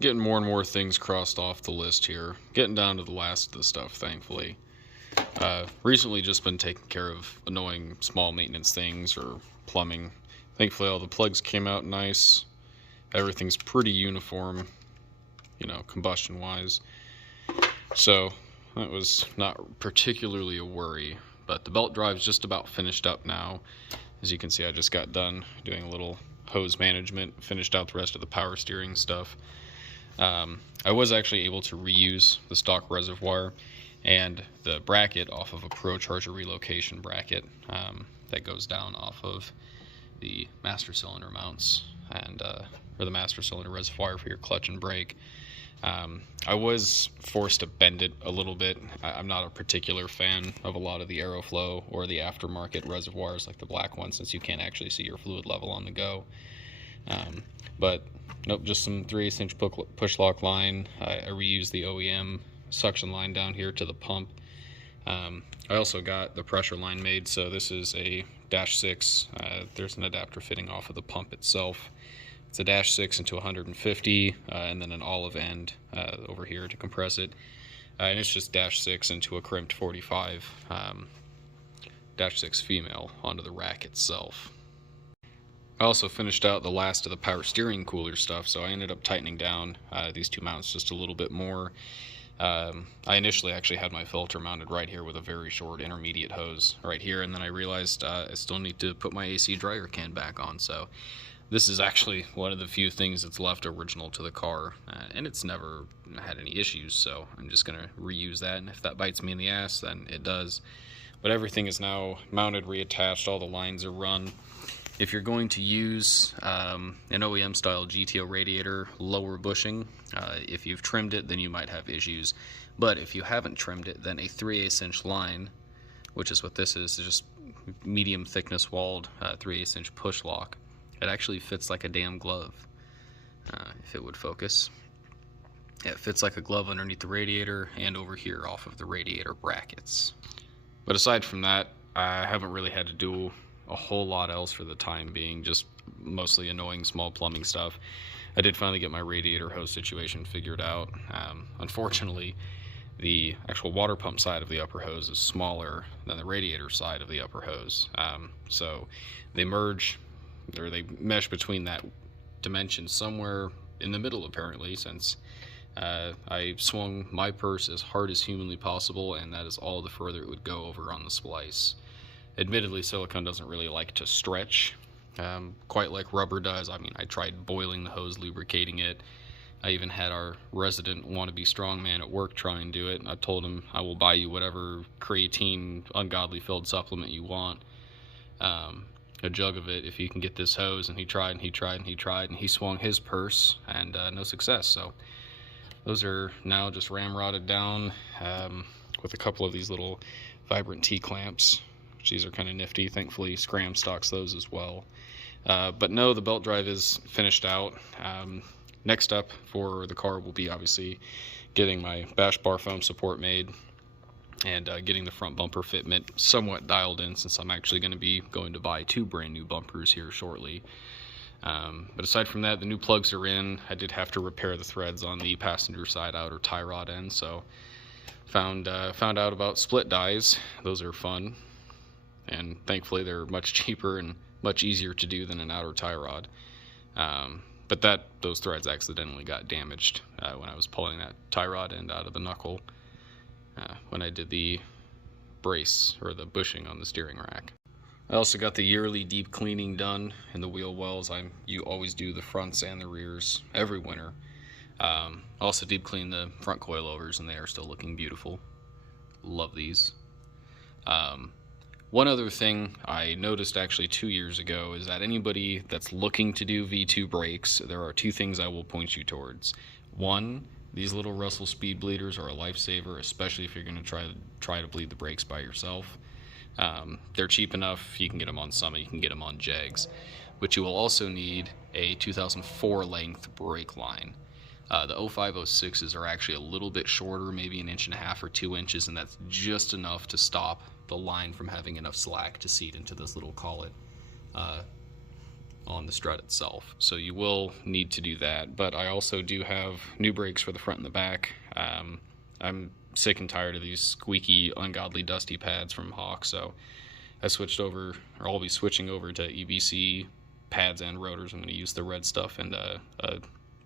getting more and more things crossed off the list here. Getting down to the last of the stuff, thankfully. Recently just been taking care of annoying small maintenance things or plumbing. Thankfully all the plugs came out nice. Everything's pretty uniform, you know, combustion wise. So that was not particularly a worry, but the belt drive's just about finished up now. As you can see, I just got done doing a little hose management, finished out the rest of the power steering stuff. I was actually able to reuse the stock reservoir and the bracket off of a Pro Charger relocation bracket that goes down off of the master cylinder mounts and or the master cylinder reservoir for your clutch and brake. I was forced to bend it a little bit. I'm not a particular fan of a lot of the Aeroflow or the aftermarket reservoirs like the black one, since you can't actually see your fluid level on the go. But nope, just some 3/8 inch push lock line. I reused the OEM suction line down here to the pump. I also got the pressure line made, so this is a -6. There's an adapter fitting off of the pump itself. It's a -6 into 150, and then an olive end over here to compress it. And it's just -6 into a crimped 45, -6 female onto the rack itself. I also finished out the last of the power steering cooler stuff, so I ended up tightening down these two mounts just a little bit more. I initially actually had my filter mounted right here with a very short intermediate hose right here, and then I realized I still need to put my AC dryer can back on, so this is actually one of the few things that's left original to the car, and it's never had any issues, so I'm just going to reuse that, and if that bites me in the ass, then it does. But everything is now mounted, reattached, all the lines are run. If you're going to use an OEM style GTO radiator, lower bushing, if you've trimmed it, then you might have issues. But if you haven't trimmed it, then a 3/8 inch line, which is what this is just medium thickness walled 3/8 inch push lock. It actually fits like a damn glove, if it would focus. It fits like a glove underneath the radiator and over here off of the radiator brackets. But aside from that, I haven't really had to do a whole lot else for the time being, just mostly annoying small plumbing stuff. I did finally get my radiator hose situation figured out. Unfortunately, the actual water pump side of the upper hose is smaller than the radiator side of the upper hose. So they merge, or they mesh between that dimension somewhere in the middle, apparently, since I swung my purse as hard as humanly possible, and that is all the further it would go over on the splice. Admittedly, silicone doesn't really like to stretch quite like rubber does. I mean, I tried boiling the hose, lubricating it. I even had our resident wannabe strongman at work try and do it. I told him I will buy you whatever creatine ungodly filled supplement you want, a jug of it, if you can get this hose. And he tried and he tried and he tried, and he swung his purse, and no success. So those are now just ramrodded down with a couple of these little Vibrant T-clamps. These are kind of nifty. Thankfully, Scram stocks those as well. But no, the belt drive is finished out. Next up for the car will be obviously getting my bash bar foam support made and getting the front bumper fitment somewhat dialed in, since I'm actually going to buy 2 brand new bumpers here shortly. But aside from that, the new plugs are in. I did have to repair the threads on the passenger side outer tie rod end, so found out about split dies. Those are fun, and thankfully they're much cheaper and much easier to do than an outer tie rod. But those threads accidentally got damaged when I was pulling that tie rod end out of the knuckle when I did the brace or the bushing on the steering rack. I also got the yearly deep cleaning done in the wheel wells. You always do the fronts and the rears every winter. Also deep clean the front coilovers, and they are still looking beautiful. Love these. One other thing I noticed actually 2 years ago is that anybody that's looking to do V2 brakes, there are 2 things I will point you towards. One, these little Russell speed bleeders are a lifesaver, especially if you're going to try to bleed the brakes by yourself. They're cheap enough. You can get them on Summit, you can get them on Jags. But you will also need a 2004 length brake line. The 0506s are actually a little bit shorter, maybe 1.5 inches or 2 inches, and that's just enough to stop the line from having enough slack to seat into this little collet. on the strut itself. So you will need to do that. But I also do have new brakes for the front and the back. I'm sick and tired of these squeaky, ungodly, dusty pads from Hawk, so I switched over, or I'll be switching over to EBC pads and rotors. I'm going to use the red stuff and a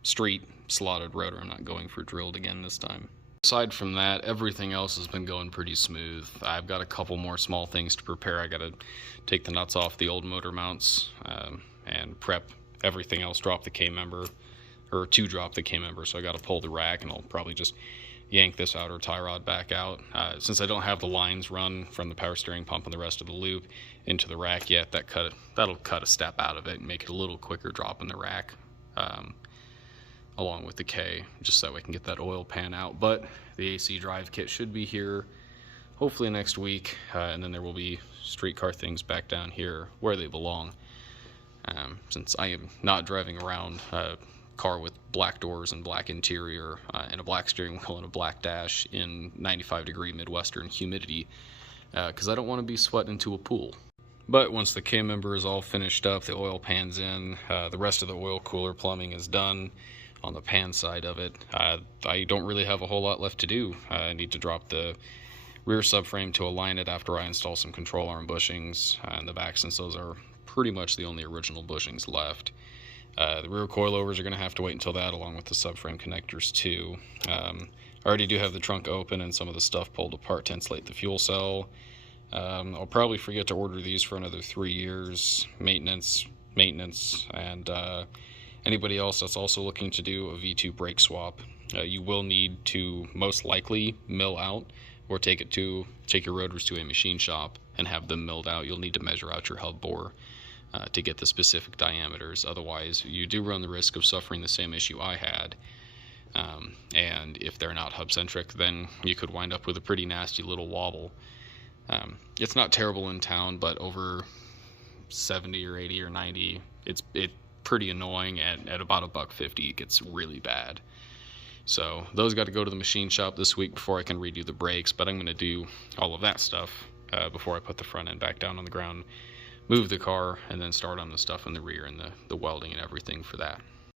straight slotted rotor. I'm not going for drilled again this time. Aside from that, everything else has been going pretty smooth. I've got a couple more small things to prepare. I got to take the nuts off the old motor mounts and prep everything else, drop the K-member, or to drop the K-member, so I got to pull the rack, and I'll probably just yank this outer tie rod back out. Since I don't have the lines run from the power steering pump and the rest of the loop into the rack yet, that'll cut a step out of it and make it a little quicker drop in the rack, along with the K, just so we can get that oil pan out. But the AC drive kit should be here hopefully next week, and then there will be streetcar things back down here where they belong. Since I am not driving around car with black doors and black interior and a black steering wheel and a black dash in 95-degree Midwestern humidity, because I don't want to be sweating into a pool. But once the K-member is all finished up, the oil pan's in, the rest of the oil cooler plumbing is done on the pan side of it. I don't really have a whole lot left to do. I need to drop the rear subframe to align it after I install some control arm bushings in the back, since those are pretty much the only original bushings left. The rear coilovers are going to have to wait until that, along with the subframe connectors too. I already do have the trunk open and some of the stuff pulled apart to insulate the fuel cell. I'll probably forget to order these for another 3 years. Maintenance, and anybody else that's also looking to do a V2 brake swap, you will need to most likely mill out or take your rotors to a machine shop and have them milled out. You'll need to measure out your hub bore to get the specific diameters. Otherwise, you do run the risk of suffering the same issue I had. And if they're not hub centric, then you could wind up with a pretty nasty little wobble. It's not terrible in town, but over 70 or 80 or 90, it's pretty annoying, and at about $1.50 it gets really bad. So those got to go to the machine shop this week before I can redo the brakes, but I'm going to do all of that stuff before I put the front end back down on the ground, move the car, and then start on the stuff in the rear and the welding and everything for that.